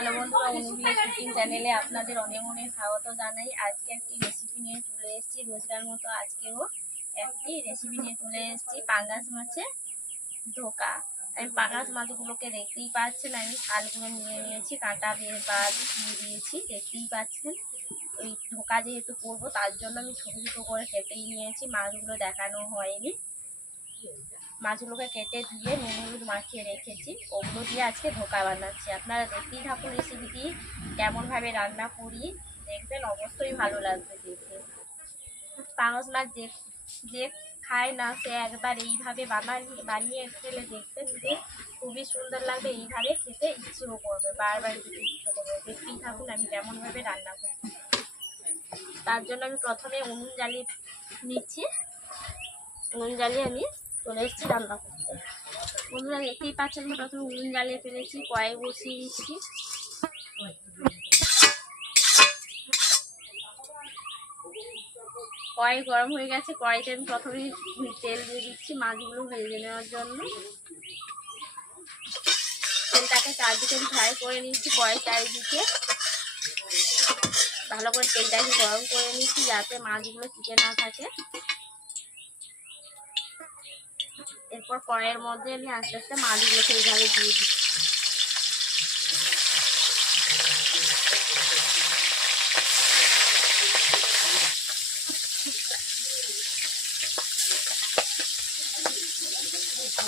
Hello বন্ধুরা অনুভিয়া cooking চ্যানেলে আপনাদের অনেক অনেক স্বাগত জানাই। আজকে একটি রেসিপি নিয়ে চলে এসেছি। রোজগার মতো আজকেও একটি রেসিপি নিয়ে চলে এসেছি। পাঙ্গাস মাছের ধোকা। আমি পাঙ্গাস মাছগুলোকে দেখতেই পাচ্ছেন, আমি শালগুলো নিয়ে নিয়েছি, কাঁটা দিয়ে বা দিয়ে দিয়েছি, দেখতেই পাচ্ছেন। ওই ধোকা যেহেতু করব, তার জন্য আমি ছোটো ছোটো করে কেটেই নিয়েছি, মাছগুলো দেখানো হয়নি। মাছগুলোকে কেটে ধুয়ে নুন হলুদ মাখিয়ে রেখেছি। ওগুলো দিয়ে আজকে ধোকা বানাচ্ছি। আপনারা দেখতেই থাকুন রেসিপিটি কেমনভাবে রান্না করি। দেখবেন অবশ্যই ভালো লাগবে দেখতে। পাঙস মাছ যে যে খায় না, সে একবার এইভাবে বানানি বানিয়ে খেলে দেখতে যে খুবই সুন্দর লাগবে, এইভাবে খেতে ইচ্ছেও করবে, বারবার খেতে ইচ্ছে করবে। দেখতেই থাকুন আমি কেমনভাবে রান্না করি। তার জন্য আমি প্রথমে উনুন জ্বালিয়ে নিচ্ছি। উনুন জ্বালিয়ে আমি চলে এসেছি, রান্না করতে। বন্ধুরা, দেখতেই পাচ্ছেন প্রথমে উনুন জ্বালিয়ে ফেলেছি, কড়াই বসিয়ে দিচ্ছি। কড়াই গরম হয়ে গেছে, কড়াইতে আমি প্রথমে তেল দিয়ে দিচ্ছি মাছগুলো ভেজে নেওয়ার জন্য। তেলটাকে চারদিকে আমি ফ্রাই করে নিচ্ছি কড়াই চারিদিকে। ভালো করে তেলটাকে গরম করে নিচ্ছি যাতে মাছগুলো চিটে না থাকে। এরপর কড়াইয়ের মধ্যে আমি আস্তে আস্তে মাছগুলোকে এইভাবে দিয়ে দিচ্ছি।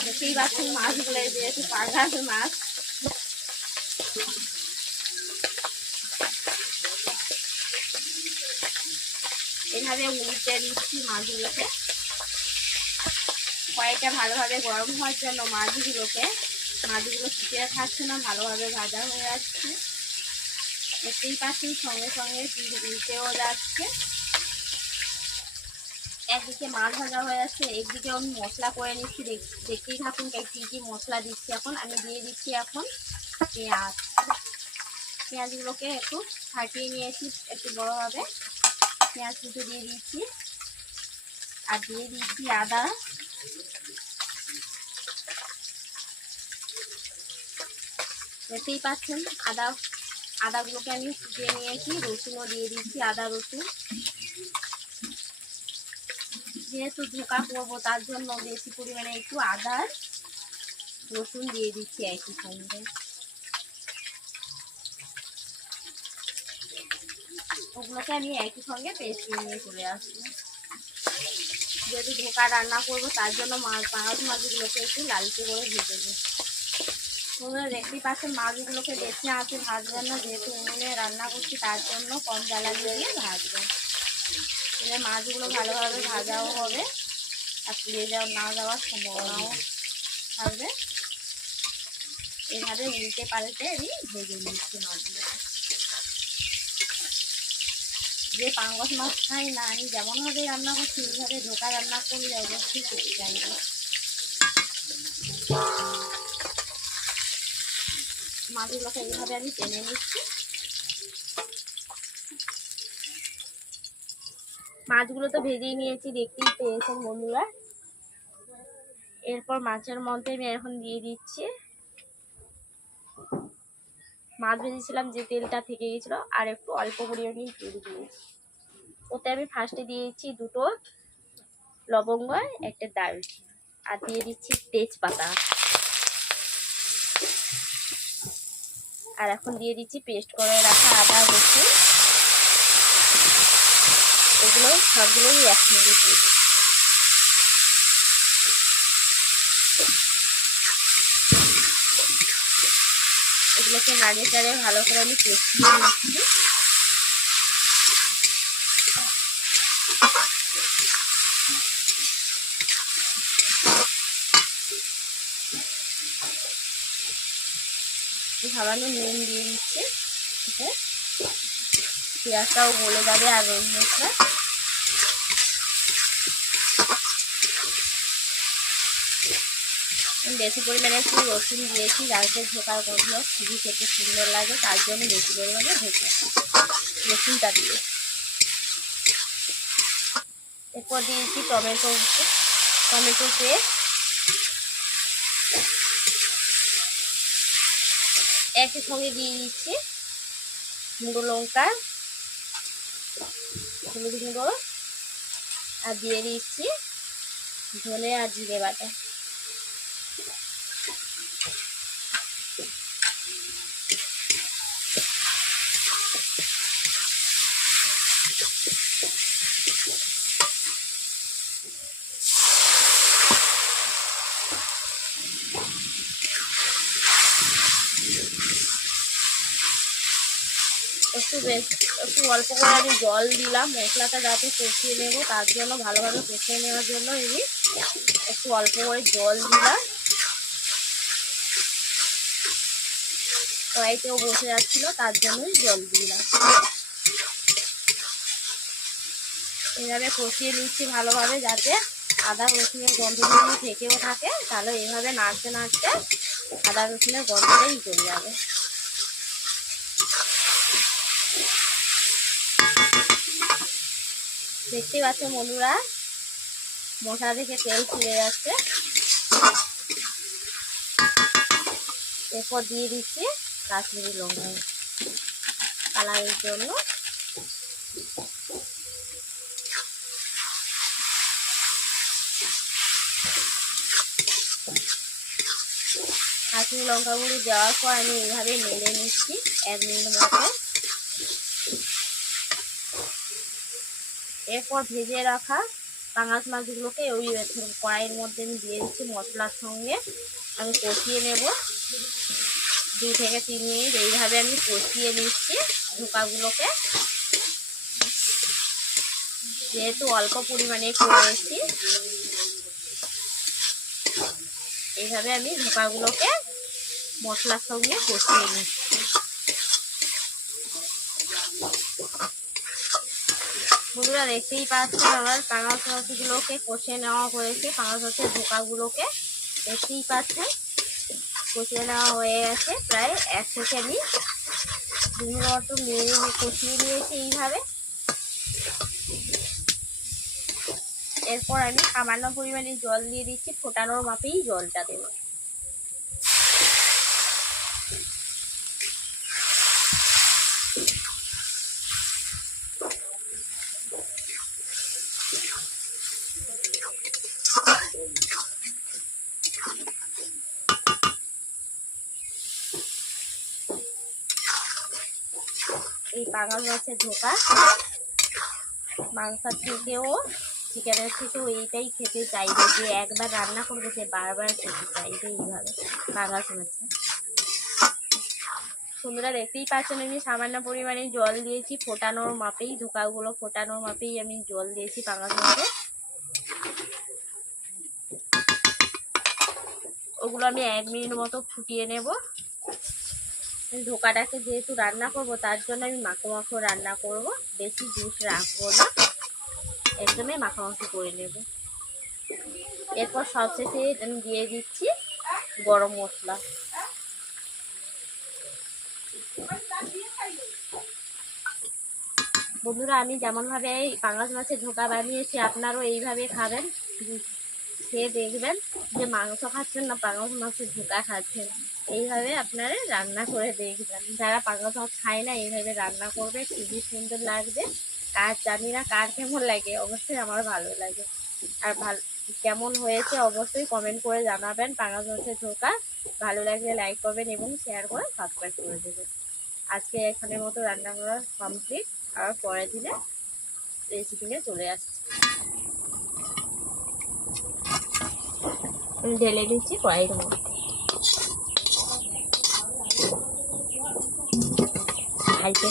দেখতেই পাচ্ছেন মাছগুলো যে একটু মাছ। এইভাবে উল্টে দিচ্ছি মাছগুলোকে। কড়াইটা ভালোভাবে গরম হওয়ার জন্য মাছগুলোকে মাছগুলো ফুটিয়ে থাকছে না, ভালোভাবে ভাজা হয়ে যাচ্ছে দেখতেই পাচ্ছেন সঙ্গে সঙ্গে উল্টেও যাচ্ছে। একদিকে মাছ ভাজা হয়ে যাচ্ছে একদিকে আমি মশলা করে নিচ্ছি। দেখ- দেখতেই থাকুন কী কী মশলা দিচ্ছি এখন। আমি দিয়ে দিচ্ছি এখন পেঁয়াজ। পেঁয়াজগুলোকে একটু ফাটিয়ে নিয়েছি, একটু বড়োভাবে পেঁয়াজ কুচো দিয়ে দিচ্ছি। আর দিয়ে দিচ্ছি আদা। দেখতেই পাচ্ছেন, আদা, আদাগুলোকে আমি ফুটিয়ে নিয়েছি, রসুনও দিয়ে দিচ্ছি আদা, রসুন। যেহেতু ধোকা করব তার জন্য বেশি পরিমাণে একটু আদা রসুন দিয়ে দিচ্ছি একই সঙ্গে। ওগুলোকে আমি একই সঙ্গে পেস্ট নিয়ে চলে আসব যেহেতু ধোকা রান্না করব, তার জন্য মাছ মাছগুলোকে একটু লালচে করে ভেজে দেবো তোমরা দেখতেই পাচ্ছেন মাছগুলোকে বেছে আছে ভাজবেন না, যেহেতু উনুনে রান্না করছি, তার জন্য কম জ্বালানি দিয়ে ভাজবেন তাহলে মাছগুলো ভালোভাবে ভাজাও হবে, আর পুড়ে যাওয়া, না যাওয়ার সম্ভাবনাও থাকবে। এভাবে উল্টে পাল্টে আমি ভেজে নিচ্ছি মাছগুলো যে পাঙ্গস মাছ খাই না, আমি যেমনভাবে রান্না করছি, এইভাবে ধোকা রান্না করলে অবশ্যই খেতে চাইবে মাছগুলোকে এইভাবে আমি টেনে নিচ্ছি। মাছগুলো তো ভেজেই নিয়েছি, দেখতেই পেয়েছেন বন্ধুরা। এরপর মাছের মধ্যে আমি এখন দিয়ে দিচ্ছি। মাছ ভেজেছিলাম যে তেলটা থেকে গেছিল, আর একটু অল্প পরিমাণে তেল দিয়েছি। ওতে আমি ফার্স্টে দিয়েছি দুটো লবঙ্গ, একটা দারুচিনি, আর দিয়ে দিচ্ছি তেজপাতা। আর এখন দিয়ে দিচ্ছি পেস্ট করে রাখা আদা, রসুন। এগুলো সবগুলোই একসঙ্গে দিয়ে দিচ্ছি। এগুলোকে নাড়িয়ে চাড়িয়ে ভালো করে আমি করে নিচ্ছি। সামান্য নুন দিয়ে দিচ্ছি। পেঁয়াজটাও গলে যাবে আর ওই মশলা বেশি পরিমাণে একটু রসুন দিয়েছি যাতে ঝোকার করল খুবই খেতে সুন্দর লাগে, তার জন্য বেশি পরিমাণে ঢেকেছি রসুনটা দিয়ে। এরপর দিয়েছি টমেটো টমেটো পেস্ট। একই সঙ্গে দিয়ে দিচ্ছি গুঁড়ো লঙ্কা, হলুদ গুঁড়ো, আর দিয়ে দিচ্ছি ধনে আর জিরে বাটা। একটু বেশ, একটু অল্প করে আমি জল দিলাম, মশলাটা যাতে কষিয়ে নেব, তার জন্য ভালোভাবে কষিয়ে নেওয়ার জন্য আমি একটু অল্প করে জল দিলাম। কড়াইতেও বসে যাচ্ছিল, তার জন্যই জল দিলাম। এইভাবে কষিয়ে নিচ্ছি ভালোভাবে যাতে আদা রসুনের গন্ধগুলি থেকেও থাকে, তাহলে এইভাবে নাড়তে নাড়তে আদা রসুনের গন্ধটাই চলে যাবে। দেখতে পাচ্ছ বন্ধুরা মশলা থেকে তেল ছিঁড়ে যাচ্ছে। এরপর দিয়ে দিচ্ছি কাশ্মীরি লঙ্কা কালারের জন্য। কাশ্মীরি লঙ্কাগুলি দেওয়ার পর আমি এইভাবে মেলে নিচ্ছি এক মিনিট মতো। এরপর ভেজে রাখা পাঙাশ মাছগুলোকে ওই কড়াইয়ের মধ্যে আমি দিয়ে দিচ্ছি মশলার সঙ্গে। আমি কষিয়ে নেব। দু থেকে তিন মিনিট এইভাবে আমি কষিয়ে নিচ্ছি ঢোকাগুলোকে। যেহেতু অল্প পরিমাণে করেছি এইভাবে আমি ঢোকাগুলোকে মশলার সঙ্গে কষিয়ে নিচ্ছি। বন্ধুরা দেখতেই পাচ্ছেন আমার পাঙাশ মাছগুলোকে কষে নেওয়া হয়েছে পাঙাশ মাছের ধোকাগুলোকে দেখতেই পাচ্ছেন, কষিয়ে নেওয়া হয়ে গেছে, প্রায় এক থেকে আমি দু মতো মেরে কষিয়ে নিয়েছি এইভাবে। এরপর আমি সামান্য পরিমাণে জল দিয়ে দিচ্ছি, ফোটানোর মাপেই জলটা দেবো। পাঙাল মাছের ধোকা মাংসের থেকেও চিকেনের থেকেও এইটাই খেতে চাইবে যে একবার রান্না করবে, সে বারবার খেতে চাইবে এইভাবে। পাঙাশ মাছে বন্ধুরা দেখতেই পাচ্ছেন আমি সামান্য পরিমাণে জল দিয়েছি, ফোটানোর মাপেই, ধোকাগুলো ফোটানোর মাপেই আমি জল দিয়েছি পাঙাশ মাছে ওগুলো আমি এক মিনিট মতো ফুটিয়ে নেব। ধোকাটাকে যেহেতু রান্না করব, তার জন্য আমি মাখো মাখো রান্না করব। বেশি জুস রাখব না। একদমই মাখো মাখো করে নেব। এরপর সবশেষে আমি দিয়ে দিচ্ছি গরম মশলা। বন্ধুরা, আমি যেমনভাবে এই পাঙাশ মাছের ধোকা বানিয়েছি, আপনারাও এইভাবে খাবেন। খেয়ে দেখবেন যে মাংস খাচ্ছেন না পাঙাশ মাছের ধোকা খাচ্ছেন। এইভাবে আপনারা রান্না করে দেখবেন। যারা পাঙাশ মাছ খায় না, এইভাবে রান্না করবে, খুবই সুন্দর লাগবে। কার জানি না কার কেমন লাগে, অবশ্যই আমার ভালো লাগে। আর ভালো, কেমন হয়েছে অবশ্যই কমেন্ট করে জানাবেন। পাঙাশ মাছের ধোকা। ভালো লাগলে লাইক করবেন এবং শেয়ার করে সাবস্ক্রাইব করে দেবেন। আজকে এখানের মতো রান্না করা কমপ্লিট আর পরের দিনে রেসিপি নিয়ে চলে আসছি। ঢেলে দিচ্ছি কড়াইয়ের মধ্যে। ভাইকে